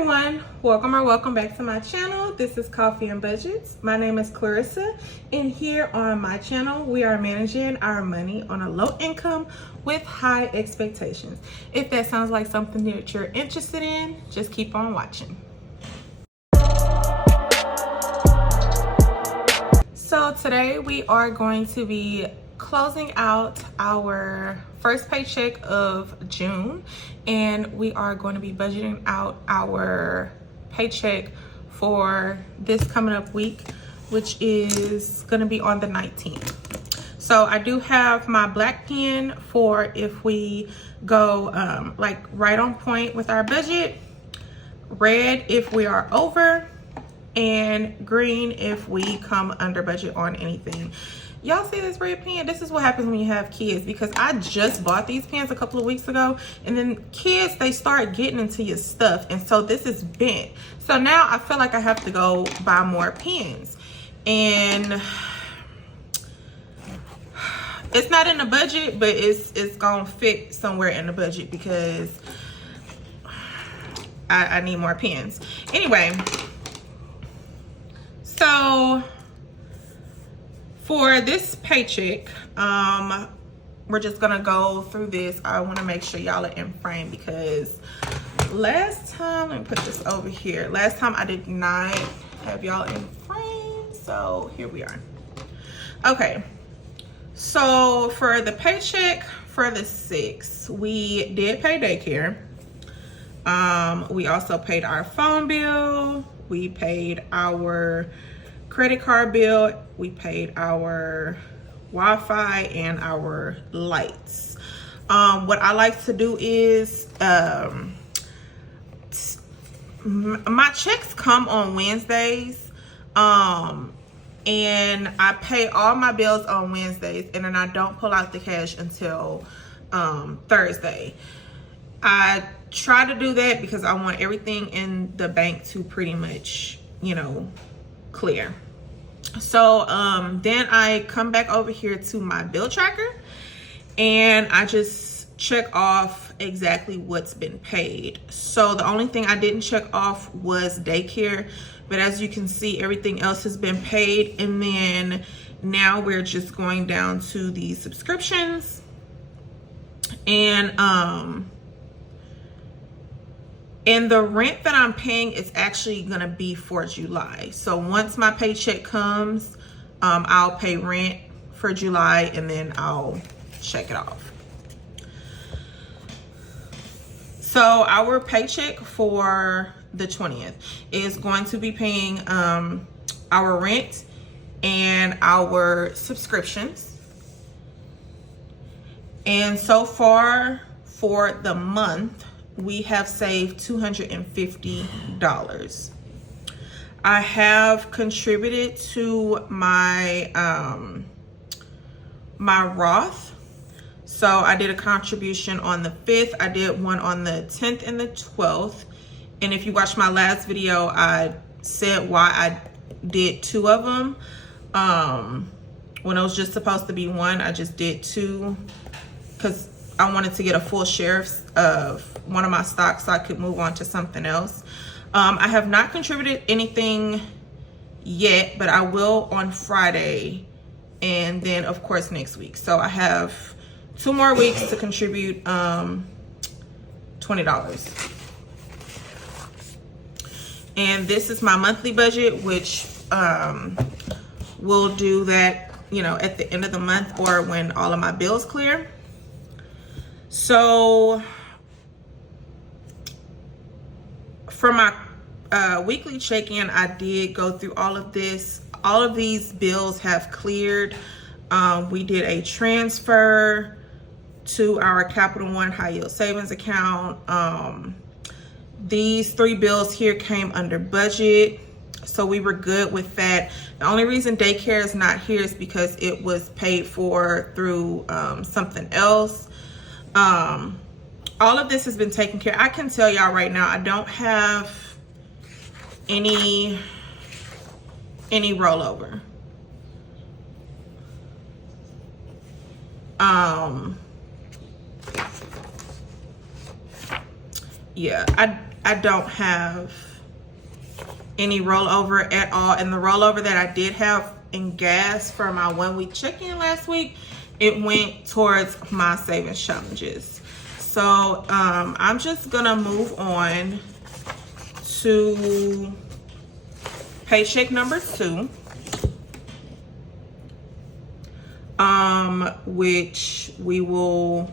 everyone, welcome back to my channel. This is Coffee and Budgets. My name is Clarissa, and here on my channel we are managing our money on a low income with high expectations. If that sounds like something that you're interested in, just keep on watching. So today we are going to be closing out our first paycheck of June, and we are going to be budgeting out our paycheck for this coming up week, which is going to be on the 19th. So I do have my black pen for if we go like right on point with our budget, red if we are over, and green if we come under budget on anything. Y'all see this red pen? This is what happens when you have kids, because I just bought these pens a couple of weeks ago, and then kids, they start getting into your stuff, and so this is bent. So now I feel like I have to go buy more pens, and it's not in the budget, but it's gonna fit somewhere in the budget because I need more pens. Anyway, so for this paycheck, we're just gonna go through this. I wanna make sure y'all are in frame because last time, let me put this over here. Last time I did not have y'all in frame, so here we are. Okay, so for the paycheck for the 6th, we did pay daycare. We also paid our phone bill. We paid our credit card bill, we paid our Wi-Fi and our lights. What I like to do is my checks come on Wednesdays, and I pay all my bills on Wednesdays, and then I don't pull out the cash until Thursday. I try to do that because I want everything in the bank to pretty much, you know, clear. So then I come back over here to my bill tracker, and I just check off exactly what's been paid. So the only thing I didn't check off was daycare, but as you can see, everything else has been paid. And then now we're just going down to the subscriptions, and the rent that I'm paying is actually gonna be for July. So once my paycheck comes, I'll pay rent for July, and then I'll check it off. So our paycheck for the 20th is going to be paying our rent and our subscriptions. And so far for the month, we have saved $250. I have contributed to my my Roth. So I did a contribution on the 5th. I did one on the 10th and the 12th. And if you watched my last video, I said why I did 2 of them. When it was just supposed to be 1, I just did 2 because I wanted to get a full share of one of my stocks so I could move on to something else. I have not contributed anything yet, but I will on Friday, and then of course next week. So I have 2 more weeks to contribute $20. And this is my monthly budget, which we'll do that, you know, at the end of the month or when all of my bills clear. So for my weekly check-in, I did go through all of this. All of these bills have cleared. We did a transfer to our Capital One high yield savings account. These 3 bills here came under budget, so we were good with that. The only reason daycare is not here is because it was paid for through something else. All of this has been taken care of. I can tell y'all right now, I don't have any rollover. Yeah, I don't have any rollover at all. And the rollover that I did have in gas for my 1 week check-in last week, it went towards my savings challenges. So I'm just gonna move on to paycheck number 2, which we will,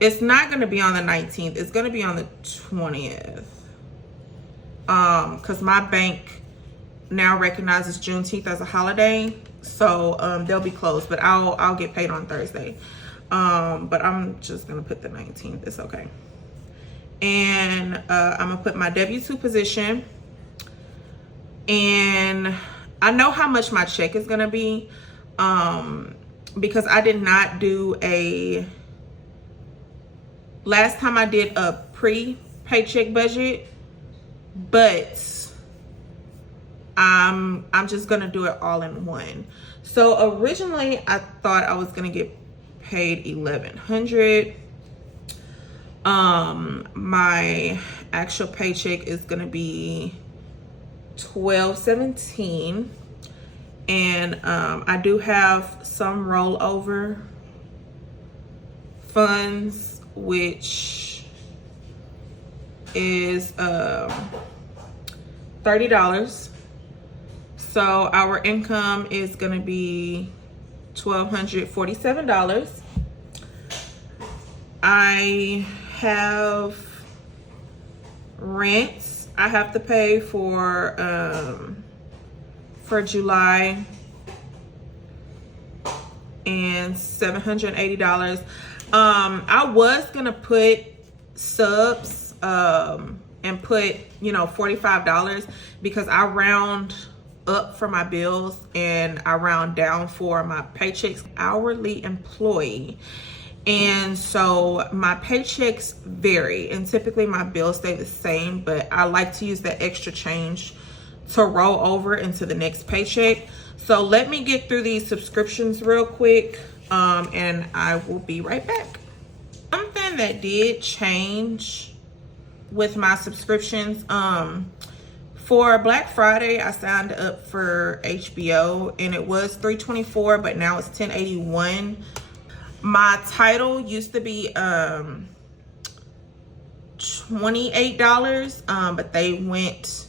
it's not going to be on the 19th, it's going to be on the 20th, because my bank now recognizes Juneteenth as a holiday, so they'll be closed, but I'll get paid on Thursday. But I'm just gonna put the 19th, it's okay. And I'm gonna put my W-2 position, and I know how much my check is gonna be, because I did not do a, last time I did a pre-paycheck budget, but I'm just gonna do it all in one. So originally I thought I was gonna get paid $1,100. My actual paycheck is gonna be $1,217, and I do have some rollover funds, which is $30. So our income is gonna be $1,247. I have rents I have to pay for July, and $780. I was gonna put subs and put, you know, $45, because I round up for my bills and I round down for my paychecks. Hourly employee, and so my paychecks vary, and typically my bills stay the same, but I like to use that extra change to roll over into the next paycheck. So let me get through these subscriptions real quick, and I will be right back. Something that did change with my subscriptions, for Black Friday, I signed up for HBO, and it was $324, but now it's $1081. My title used to be $28, but they went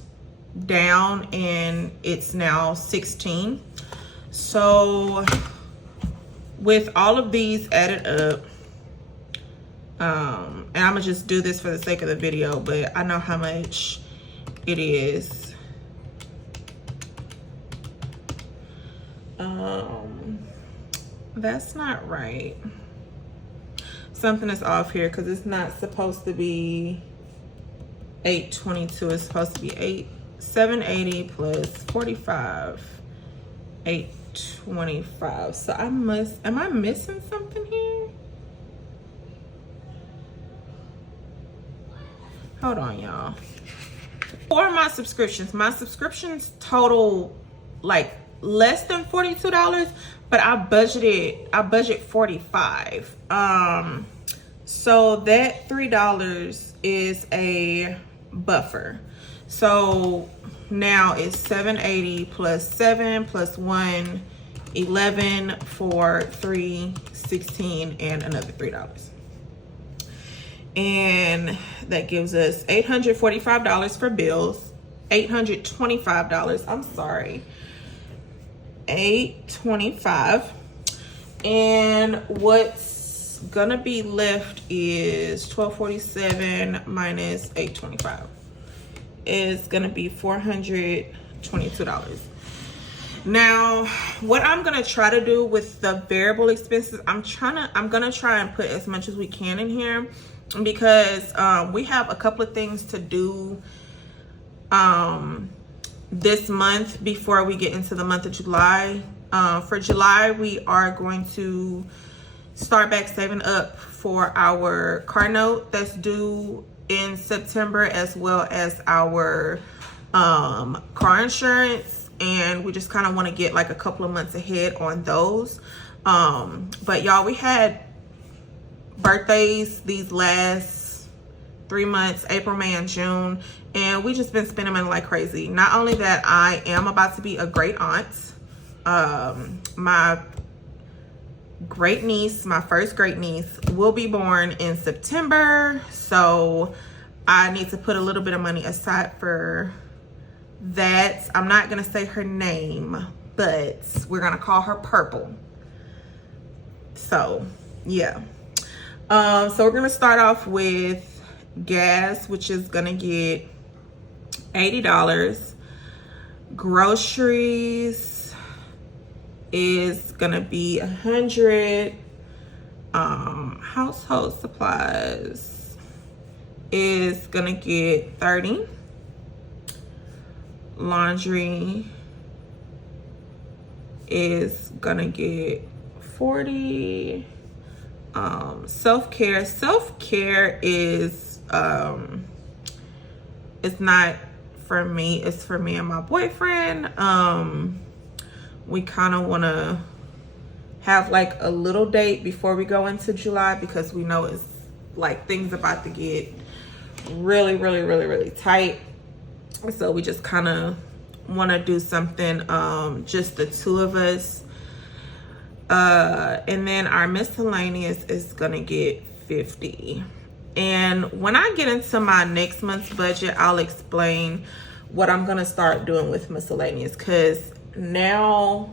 down and it's now $16. So with all of these added up, and I'm gonna just do this for the sake of the video, but I know how much it is. That's not right. Something is off here, because it's not supposed to be $822. It's supposed to be $780 plus 45, $825. So am I missing something here? Hold on, y'all. For my subscriptions total like less than $42, but I budget $45. So that $3 is a buffer. So now it's $780 plus 7 plus 1, 11, 4, 3, 16, and another $3. And that gives us $845 for bills, $825, I'm sorry, $825. And what's gonna be left is $1,247 minus $825. It's gonna be $422. Now, what I'm gonna try to do with the variable expenses, I'm gonna try and put as much as we can in here, because we have a couple of things to do this month before we get into the month of July. For July, we are going to start back saving up for our car note that's due in September, as well as our car insurance, and we just kind of want to get like a couple of months ahead on those. But y'all, we had birthdays these last 3 months, April, May, and June. And we just been spending money like crazy. Not only that, I am about to be a great aunt. My great niece, my first great niece, will be born in September. So I need to put a little bit of money aside for that. I'm not gonna say her name, but we're gonna call her Purple. So yeah. So we're gonna start off with gas, which is gonna get $80. Groceries is gonna be $100. Household supplies is gonna get $30. Laundry is gonna get $40. Self-care is it's not for me, it's for me and my boyfriend. We kind of want to have like a little date before we go into July, because we know it's like things about to get really tight. So we just kind of want to do something just the two of us. And then our miscellaneous is gonna get $50. And when I get into my next month's budget, I'll explain what I'm gonna start doing with miscellaneous, because now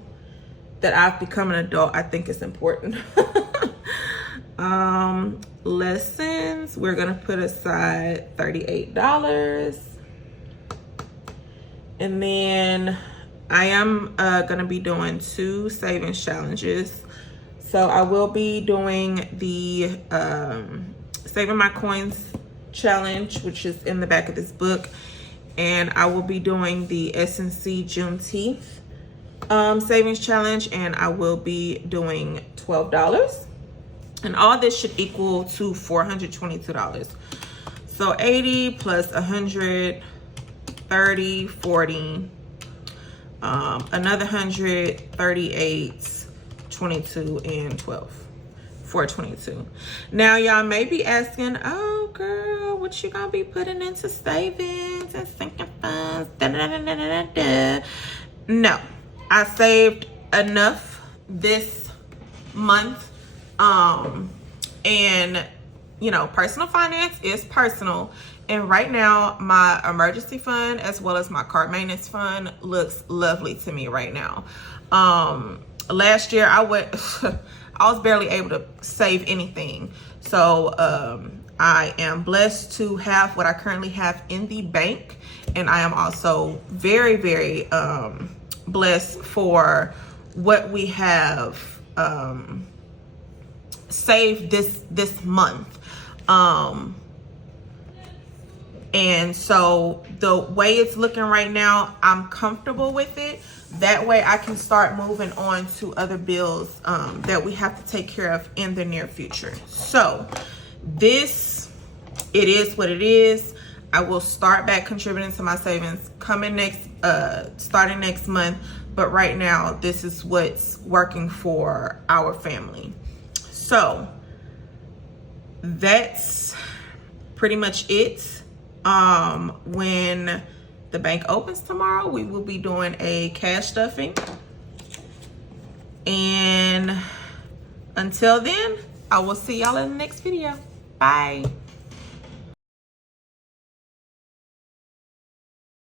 that I've become an adult, I think it's important. Lessons, we're gonna put aside $38. And then I am gonna be doing 2 savings challenges. So I will be doing the Saving My Coins challenge, which is in the back of this book. And I will be doing the S&C Juneteenth savings challenge, and I will be doing $12. And all this should equal to $422. So 80 plus 100, 30, 40, another 100, 38, 22, and 12. 422. Now y'all may be asking, oh girl, what you gonna be putting into savings and sinking funds? No, I saved enough this month. And you know, personal finance is personal. And right now, my emergency fund as well as my car maintenance fund looks lovely to me right now. Last year, I was barely able to save anything. So I am blessed to have what I currently have in the bank. And I am also very blessed for what we have saved this month. And so the way it's looking right now, I'm comfortable with it. That way I can start moving on to other bills that we have to take care of in the near future. So it is what it is. I will start back contributing to my savings starting next month. But right now, this is what's working for our family. So that's pretty much it. When the bank opens tomorrow, we will be doing a cash stuffing. And until then, I will see y'all in the next video. Bye.